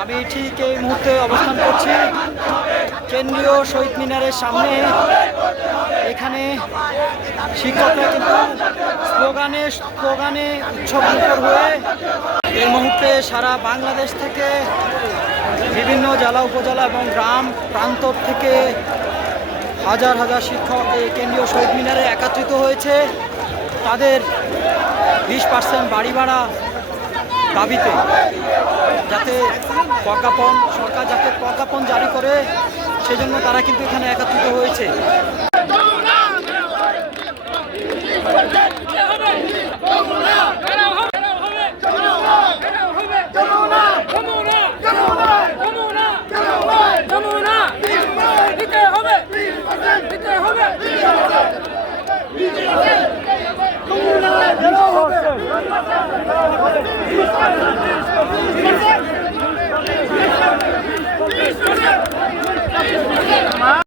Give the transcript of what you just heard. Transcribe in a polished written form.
আমি ঠিক এই মুহূর্তে অবস্থান করছি কেন্দ্রীয় শহীদ মিনারের সামনে। এখানে শিক্ষকরা কিন্তু স্লোগানে উৎসবমুখর হয়ে এই মুহূর্তে সারা বাংলাদেশ থেকে বিভিন্ন জেলা উপজেলা এবং গ্রাম প্রান্তর থেকে হাজার হাজার শিক্ষক এই কেন্দ্রীয় শহীদ মিনারে একত্রিত হয়েছে তাদের 20% বাড়ি ভাড়া দাবিতে, যাতে সরকার যাতে প্রজ্ঞাপন জারি করে সেজন্য তারা কিন্তু এখানে একত্রিত হয়েছে।